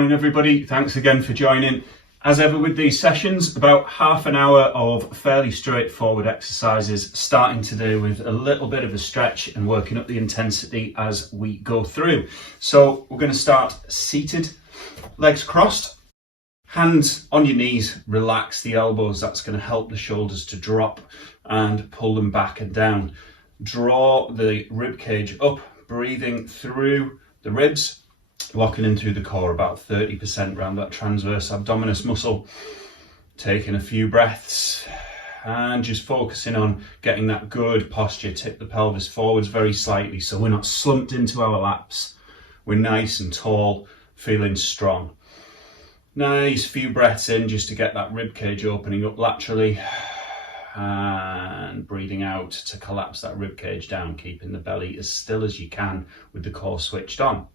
morning everybody, thanks again for joining. As ever with these sessions, about half an hour of fairly straightforward exercises, starting today with a little bit of a stretch and working up the intensity as we go through. So we're going to start seated, legs crossed, hands on your knees, relax the elbows. That's going to help the shoulders to drop and pull them back and down. Draw the rib cage up, breathing through the ribs, locking in through the core about 30% around that transverse abdominis muscle. Taking a few breaths and just focusing on getting that good posture. Tip the pelvis forwards very slightly so we're not slumped into our laps. We're nice and tall, feeling strong. Nice few breaths in just to get that rib cage opening up laterally, and breathing out to collapse that rib cage down, keeping the belly as still as you can with the core switched on.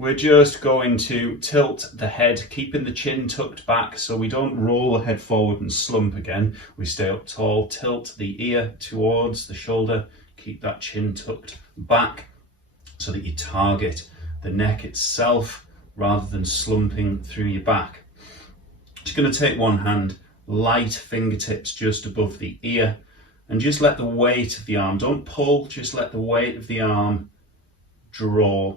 We're just going to tilt the head, keeping the chin tucked back so we don't roll the head forward and slump again. We stay up tall, tilt the ear towards the shoulder, keep that chin tucked back so that you target the neck itself rather than slumping through your back. Just going to take one hand, light fingertips just above the ear, and just let the weight of the arm, don't pull, just let the weight of the arm draw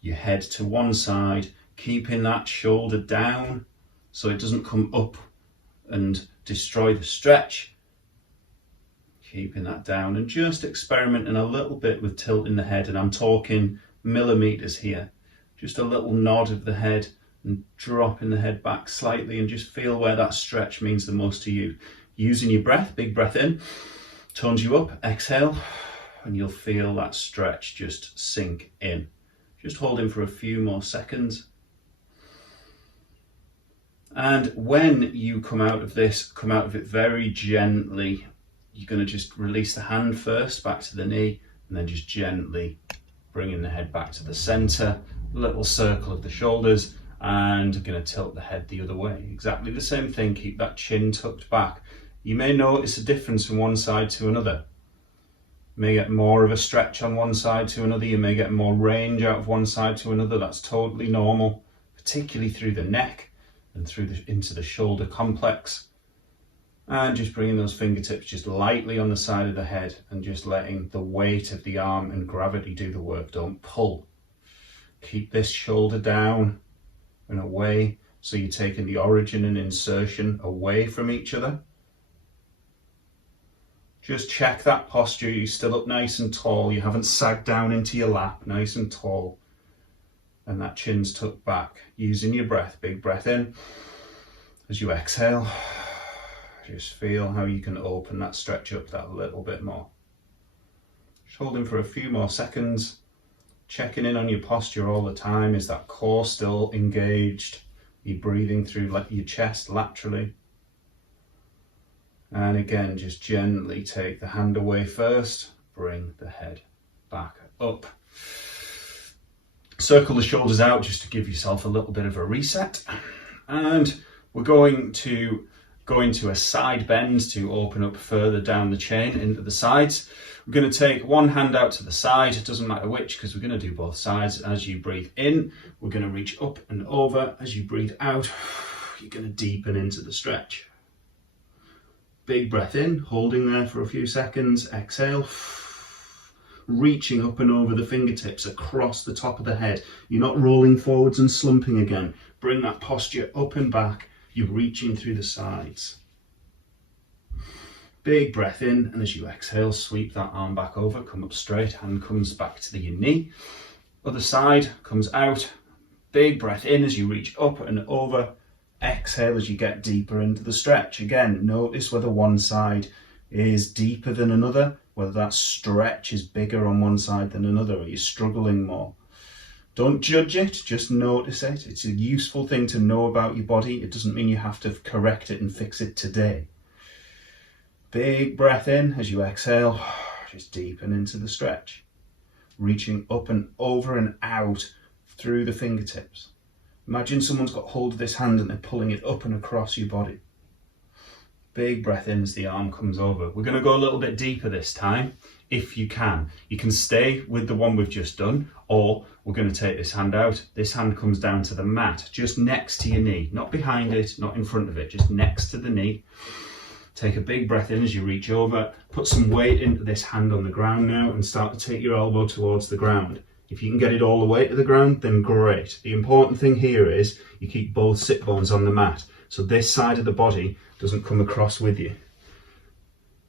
your head to one side, keeping that shoulder down so it doesn't come up and destroy the stretch. Keeping that down and just experimenting a little bit with tilting the head, and I'm talking millimeters here. Just a little nod of the head and dropping the head back slightly, and just feel where that stretch means the most to you. Using your breath, big breath in, tones you up, exhale, and you'll feel that stretch just sink in. Just holding for a few more seconds. And when you come out of this, come out of it very gently. You're going to just release the hand first, back to the knee, and then just gently bringing the head back to the center, little circle of the shoulders, and going to tilt the head the other way. Exactly the same thing, keep that chin tucked back. You may notice a difference from one side to another. You may get more of a stretch on one side to another, you may get more range out of one side to another. That's totally normal, particularly through the neck and into the shoulder complex. And just bringing those fingertips just lightly on the side of the head and just letting the weight of the arm and gravity do the work. Don't pull. Keep this shoulder down and away, so you're taking the origin and insertion away from each other. Just check that posture. You're still up nice and tall. You haven't sagged down into your lap, nice and tall. And that chin's tucked back. Using your breath, big breath in. As you exhale, just feel how you can open that stretch up that little bit more. Just holding for a few more seconds. Checking in on your posture all the time. Is that core still engaged? Are you breathing through your chest laterally? And again, just gently take the hand away first, bring the head back up. Circle the shoulders out just to give yourself a little bit of a reset. And we're going to go into a side bend to open up further down the chain into the sides. We're going to take one hand out to the side, it doesn't matter which because we're going to do both sides. As you breathe in, we're going to reach up and over. As you breathe out, you're going to deepen into the stretch. Big breath in, holding there for a few seconds, exhale, reaching up and over the fingertips across the top of the head. You're not rolling forwards and slumping again. Bring that posture up and back, you're reaching through the sides. Big breath in, and as you exhale, sweep that arm back over, come up straight, hand comes back to your knee. Other side comes out, big breath in as you reach up and over. Exhale as you get deeper into the stretch. Again, notice whether one side is deeper than another, whether that stretch is bigger on one side than another, or you're struggling more. Don't judge it, just notice it. It's a useful thing to know about your body. It doesn't mean you have to correct it and fix it today. Big breath in as you exhale, just deepen into the stretch. Reaching up and over and out through the fingertips. Imagine someone's got hold of this hand and they're pulling it up and across your body. Big breath in as the arm comes over. We're going to go a little bit deeper this time. if you can. You can stay with the one we've just done, or we're going to take this hand out. This hand comes down to the mat, just next to your knee, not behind it, not in front of it, just next to the knee. Take a big breath in as you reach over, put some weight into this hand on the ground now and start to take your elbow towards the ground. If you can get it all the way to the ground, then great. The important thing here is you keep both sit bones on the mat, so this side of the body doesn't come across with you.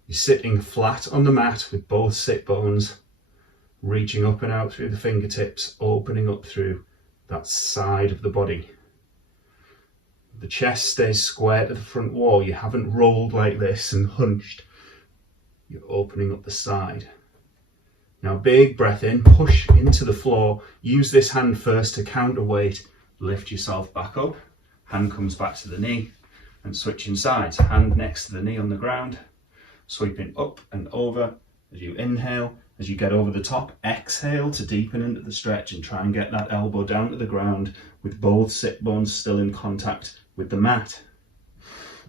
You're sitting flat on the mat with both sit bones, reaching up and out through the fingertips, opening up through that side of the body. The chest stays square to the front wall. You haven't rolled like this and hunched. You're opening up the side. Now big breath in, push into the floor. Use this hand first to counterweight. Lift yourself back up. Hand comes back to the knee and switching sides. Hand next to the knee on the ground. Sweeping up and over as you inhale. As you get over the top, exhale to deepen into the stretch and try and get that elbow down to the ground with both sit bones still in contact with the mat.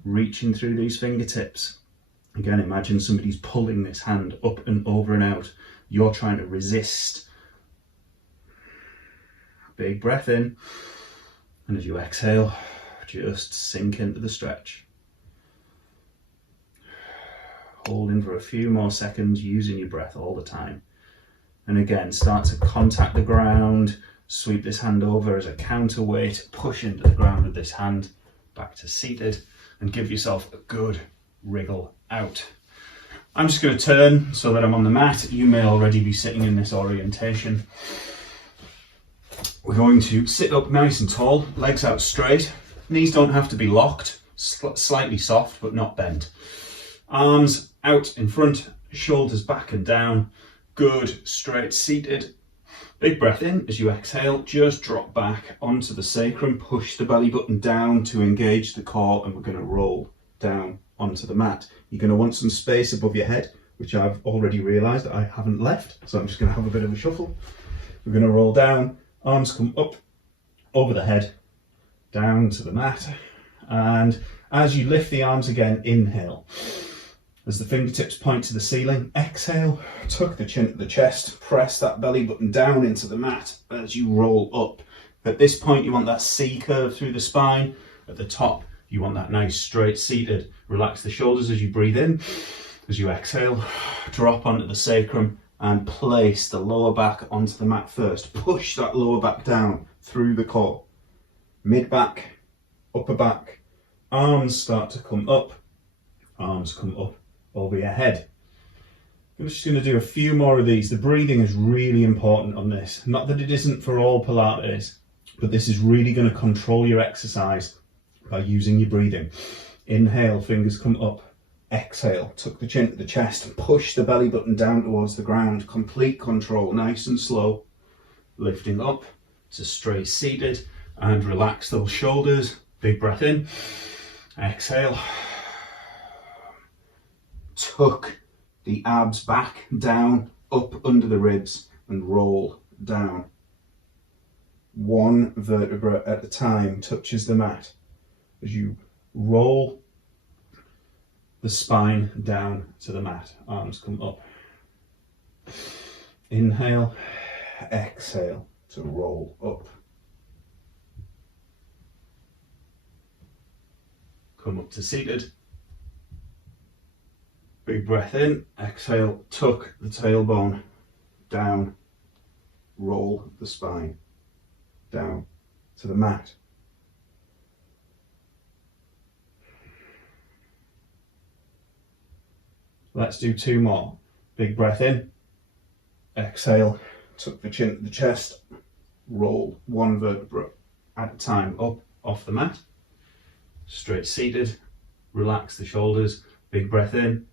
Reaching through these fingertips. Again, imagine somebody's pulling this hand up and over and out. You're trying to resist. Big breath in. And as you exhale, just sink into the stretch. Holding for a few more seconds, using your breath all the time. And again, start to contact the ground. Sweep this hand over as a counterweight. Push into the ground with this hand. Back to seated. And give yourself a good wriggle out. I'm just going to turn so that I'm on the mat. You may already be sitting in this orientation. We're going to sit up nice and tall, legs out straight. Knees don't have to be locked, slightly soft but not bent. Arms out in front, shoulders back and down. Good, straight seated. Big breath in as you exhale, just drop back onto the sacrum, push the belly button down to engage the core, and we're going to roll down onto the mat. You're going to want some space above your head, which I've already realised I haven't left, so I'm just going to have a bit of a shuffle. We're going to roll down, arms come up over the head, down to the mat, and as you lift the arms again, inhale. As the fingertips point to the ceiling, exhale, tuck the chin to the chest, press that belly button down into the mat as you roll up. At this point, you want that C curve through the spine. At the top, you want that nice straight seated. Relax the shoulders as you breathe in. As you exhale, drop onto the sacrum and place the lower back onto the mat first. Push that lower back down through the core. Mid back, upper back. Arms start to come up. Arms come up over your head. I'm just going to do a few more of these. The breathing is really important on this. Not that it isn't for all Pilates, but this is really going to control your exercise by using your breathing. Inhale, fingers come up. Exhale, tuck the chin to the chest and push the belly button down towards the ground. Complete control, nice and slow. Lifting up to straight seated and relax those shoulders. Big breath in. Exhale. Tuck the abs back, down, up under the ribs and roll down. One vertebra at a time touches the mat. As you roll the spine down to the mat, arms come up. Inhale, exhale to roll up. Come up to seated. Big breath in, exhale, tuck the tailbone down, roll the spine down to the mat. Let's do two more. Big breath in, exhale, tuck the chin to the chest, roll one vertebra at a time up off the mat. Straight seated, relax the shoulders, big breath in,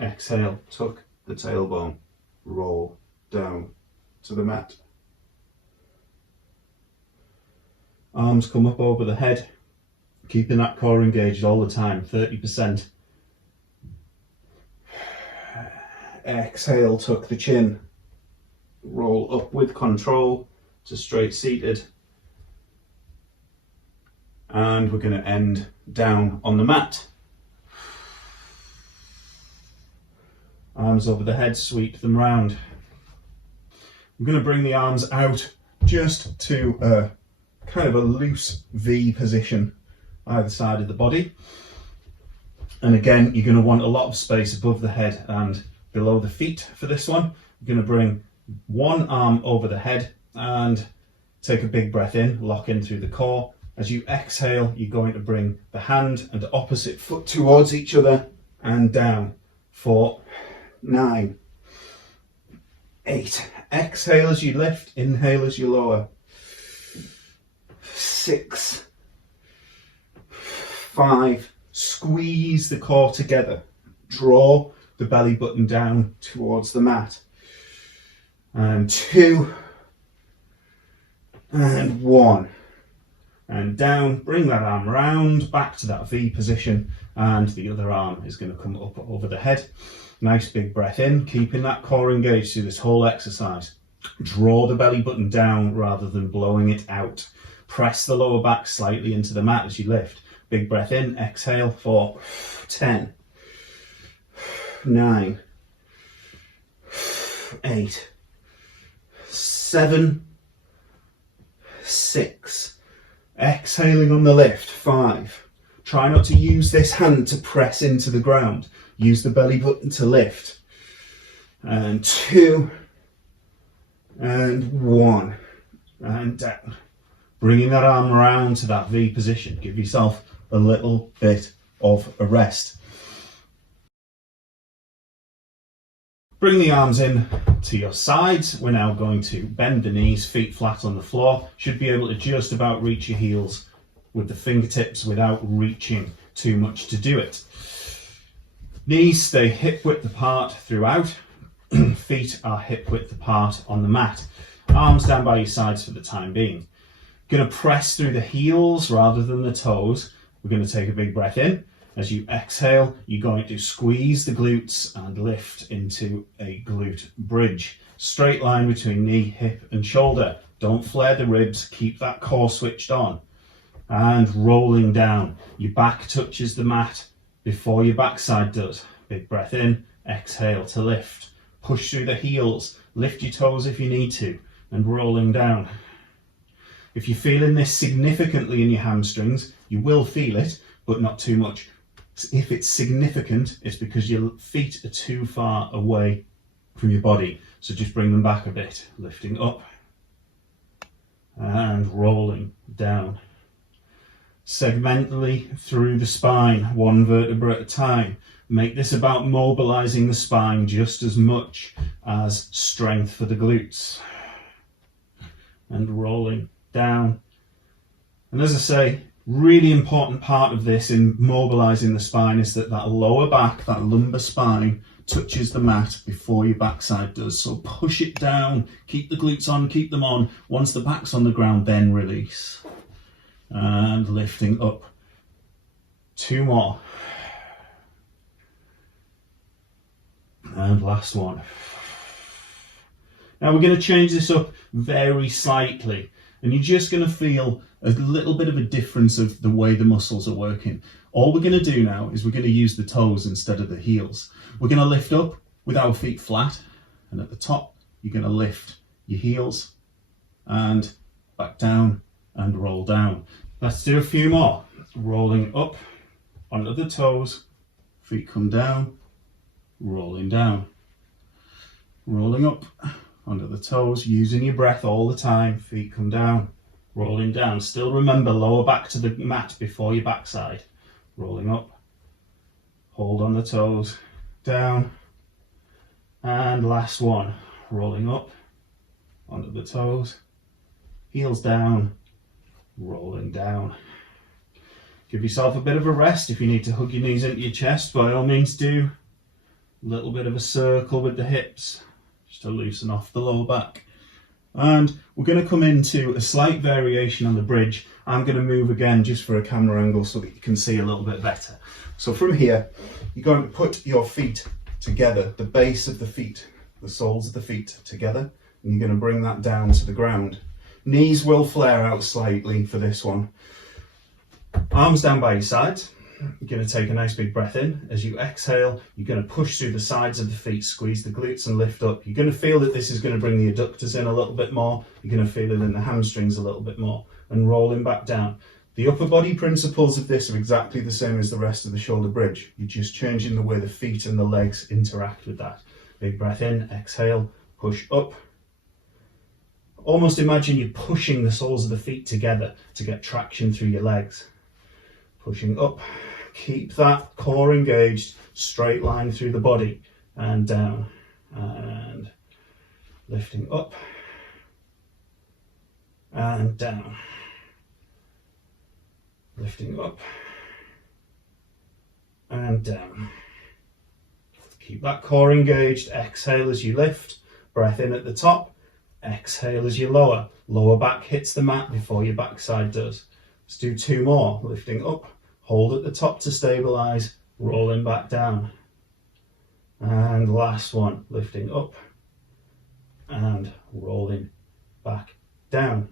exhale, tuck the tailbone, roll down to the mat. Arms come up over the head, keeping that core engaged all the time, 30%. Exhale, tuck the chin, roll up with control to straight seated. And we're going to end down on the mat. Arms over the head, sweep them round. I'm going to bring the arms out just to a kind of a loose V position either side of the body. And again, you're going to want a lot of space above the head and below the feet for this one. You're going to bring one arm over the head and take a big breath in, lock in through the core. As you exhale, you're going to bring the hand and the opposite foot towards each other and down for 9, 8. Exhale as you lift, inhale as you lower. 6, 5. Squeeze the core together. Draw the belly button down towards the mat. And 2, and 1. And down, bring that arm round, back to that V position, and the other arm is going to come up over the head. Nice big breath in, keeping that core engaged through this whole exercise. Draw the belly button down rather than blowing it out. Press the lower back slightly into the mat as you lift. Big breath in, exhale for 10, 9, 8, 7, 6. Exhaling on the lift, 5. Try not to use this hand to press into the ground. Use the belly button to lift. And 2, and 1, and down. Bringing that arm around to that V position. Give yourself a little bit of a rest. Bring the arms in to your sides. We're now going to bend the knees, feet flat on the floor. Should be able to just about reach your heels with the fingertips without reaching too much to do it. Knees stay hip width apart throughout. Feet are hip width apart on the mat. Arms down by your sides for the time being. Going to press through the heels rather than the toes. We're going to take a big breath in. As you exhale, you're going to squeeze the glutes and lift into a glute bridge. Straight line between knee, hip and shoulder. Don't flare the ribs, keep that core switched on. And rolling down. Your back touches the mat before your backside does. Big breath in, exhale to lift. Push through the heels, lift your toes if you need to, and rolling down. If you're feeling this significantly in your hamstrings, you will feel it, but not too much. If it's significant, it's because your feet are too far away from your body. So just bring them back a bit, lifting up and rolling down. Segmentally through the spine, one vertebra at a time. Make this about mobilizing the spine just as much as strength for the glutes. And rolling down. And as I say, really important part of this in mobilizing the spine is that lower back, that lumbar spine, touches the mat before your backside does. So push it down, keep the glutes on, keep them on. Once the back's on the ground, then release. And lifting up. 2 more. And last one. Now we're going to change this up very slightly. And you're just going to feel a little bit of a difference of the way the muscles are working. All we're going to do now is we're going to use the toes instead of the heels. We're going to lift up with our feet flat, and at the top you're going to lift your heels and back down and roll down. Let's do a few more. Rolling up onto the toes, feet come down, rolling down. Rolling up onto the toes, using your breath all the time, feet come down, rolling down. Still remember lower back to the mat before your backside. Rolling up, hold on the toes, down, and last one. Rolling up onto the toes, heels down, rolling down. Give yourself a bit of a rest. If you need to hug your knees into your chest, by all means do. A little bit of a circle with the hips, just to loosen off the lower back. And we're going to come into a slight variation on the bridge. I'm going to move again just for a camera angle so that you can see a little bit better. So from here, you're going to put your feet together, the base of the feet, the soles of the feet together, and you're going to bring that down to the ground. Knees will flare out slightly for this one. Arms down by your sides. You're going to take a nice big breath in. As you exhale, you're going to push through the sides of the feet, squeeze the glutes and lift up. You're going to feel that this is going to bring the adductors in a little bit more. You're going to feel it in the hamstrings a little bit more, and rolling back down. The upper body principles of this are exactly the same as the rest of the shoulder bridge. You're just changing the way the feet and the legs interact with that. Big breath in, exhale, push up. Almost imagine you're pushing the soles of the feet together to get traction through your legs. Pushing up, keep that core engaged, straight line through the body and down, and lifting up and down, lifting up and down. Keep that core engaged. Exhale as you lift, breath in at the top, exhale as you lower. Lower back hits the mat before your backside does. Let's do 2 more. Lifting up, hold at the top to stabilize, rolling back down. And last one, lifting up and rolling back down.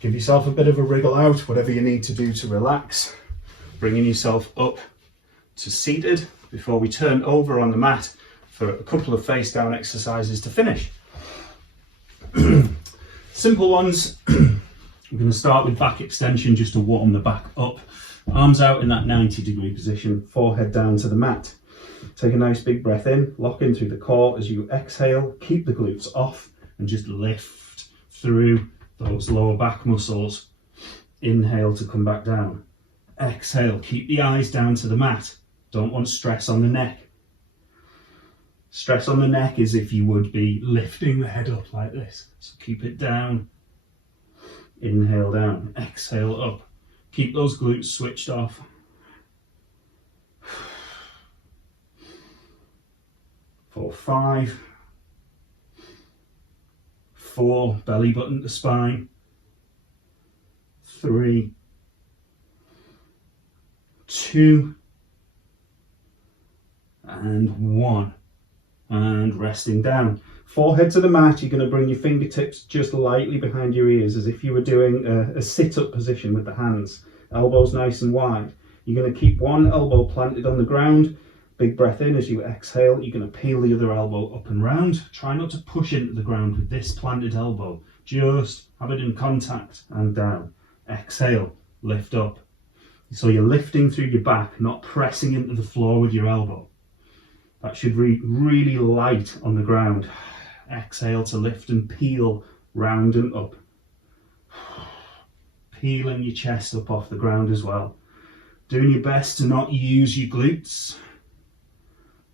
Give yourself a bit of a wriggle out, whatever you need to do to relax. Bringing yourself up to seated before we turn over on the mat for a couple of face down exercises to finish. Simple ones. We're going to start with back extension just to warm the back up. Arms out in that 90-degree position, forehead down to the mat. Take a nice big breath in, lock in through the core. As you exhale, keep the glutes off and just lift through those lower back muscles. Inhale to come back down. Exhale, keep the eyes down to the mat. Don't want stress on the neck. Stress on the neck is if you would be lifting the head up like this. So keep it down. Inhale down, exhale up. Keep those glutes switched off. For 5, 4, belly button to spine. 3, 2, and 1. And resting down. Forehead to the mat, you're going to bring your fingertips just lightly behind your ears as if you were doing a sit-up position with the hands. Elbows nice and wide. You're going to keep one elbow planted on the ground. Big breath in as you exhale. You're going to peel the other elbow up and round. Try not to push into the ground with this planted elbow. Just have it in contact and down. Exhale, lift up. So you're lifting through your back, not pressing into the floor with your elbow. That should be really light on the ground. Exhale to lift and peel round and up. Peeling your chest up off the ground as well. Doing your best to not use your glutes.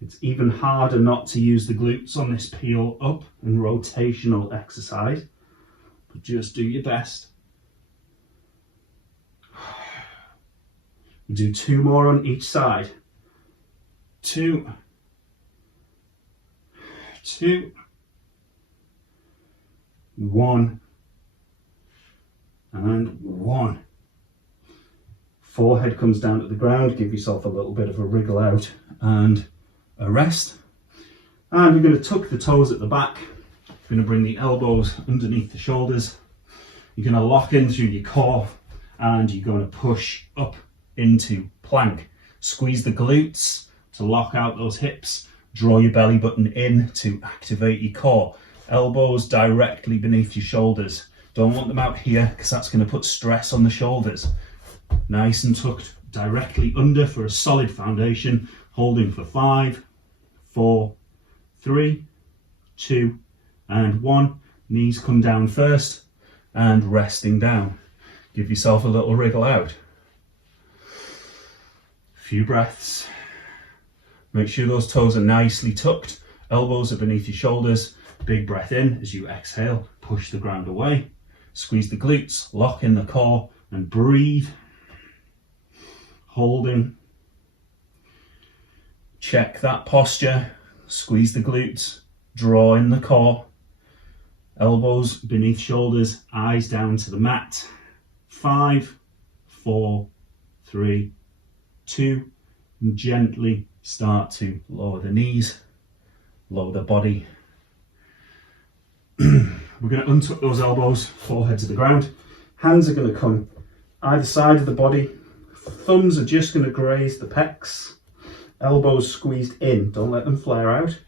It's even harder not to use the glutes on this peel up and rotational exercise. But just do your best. Do 2 more on each side. 2, 2, 1, and 1. Forehead comes down to the ground. Give yourself a little bit of a wriggle out and a rest. And you're going to tuck the toes at the back. You're going to bring the elbows underneath the shoulders. You're going to lock in through your core and you're going to push up into plank. Squeeze the glutes to lock out those hips. Draw your belly button in to activate your core. Elbows directly beneath your shoulders. Don't want them out here because that's going to put stress on the shoulders. Nice and tucked directly under for a solid foundation. Holding for 5, 4, 3, 2, and 1. Knees come down first and resting down. Give yourself a little wriggle out. A few breaths. Make sure those toes are nicely tucked. Elbows are beneath your shoulders. Big breath in as you exhale. Push the ground away. Squeeze the glutes. Lock in the core and breathe. Holding. Check that posture. Squeeze the glutes. Draw in the core. Elbows beneath shoulders. Eyes down to the mat. 5, 4, 3, 2. And gently start to lower the knees, lower the body. We're going to untuck those elbows, forehead to the ground. Hands are going to come either side of the body, Thumbs are just going to graze the pecs. Elbows squeezed in, don't let them flare out.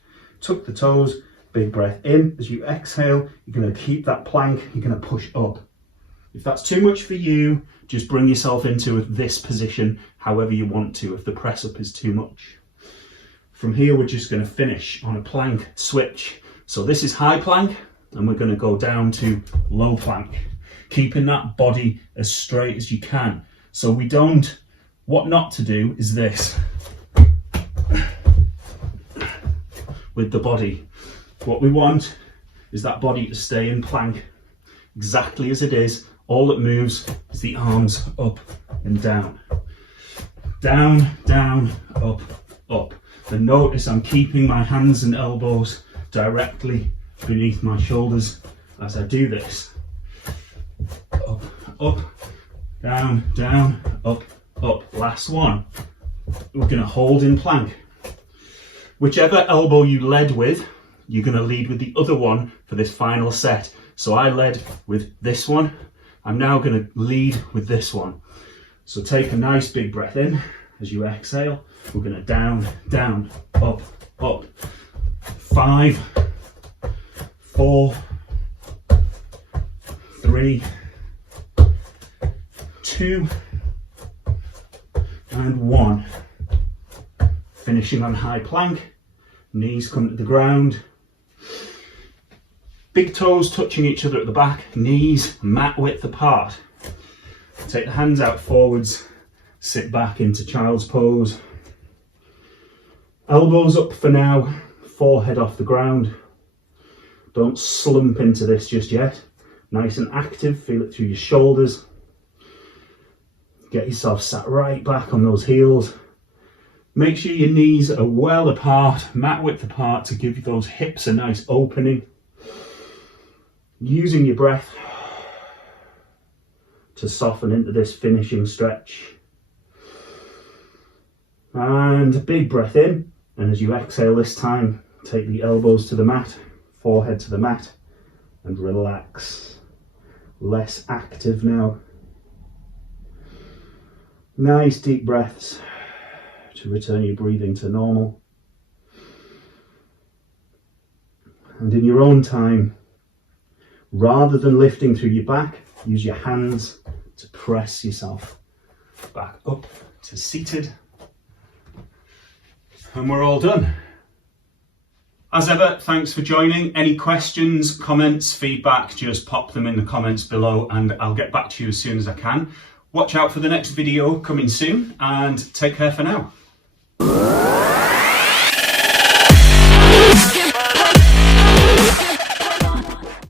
Tuck the toes, big breath in. As you exhale, you're going to keep that plank, you're going to push up. If that's too much for you, just bring yourself into this position however you want to, if the press up is too much. From here, we're just going to finish on a plank switch. So this is high plank, and we're going to go down to low plank, keeping that body as straight as you can. So what not to do is this. With the body. What we want is that body to stay in plank exactly as it is. All that moves is the arms up and down. Down, down, up, up. And notice I'm keeping my hands and elbows directly beneath my shoulders as I do this. Up, up, down, down, up, up. Last one. We're going to hold in plank. Whichever elbow you led with, you're going to lead with the other one for this final set. So I led with this one. I'm now going to lead with this one. So take a nice big breath in. As you exhale, we're going to down, down, up, up. 5, 4, 3, 2, and 1. Finishing on high plank, knees come to the ground. Big toes touching each other at the back, knees mat width apart. Take the hands out forwards, sit back into child's pose. Elbows up for now, forehead off the ground. Don't slump into this just yet. Nice and active, feel it through your shoulders. Get yourself sat right back on those heels. Make sure your knees are well apart, mat width apart, to give those hips a nice opening. Using your breath to soften into this finishing stretch. And a big breath in, and as you exhale this time, take the elbows to the mat, forehead to the mat, and relax. Less active now. Nice deep breaths to return your breathing to normal. And in your own time, rather than lifting through your back, use your hands to press yourself back up to seated. And we're all done. As ever, thanks for joining. Any questions, comments, feedback, just pop them in the comments below and I'll get back to you as soon as I can. Watch out for the next video coming soon and take care for now.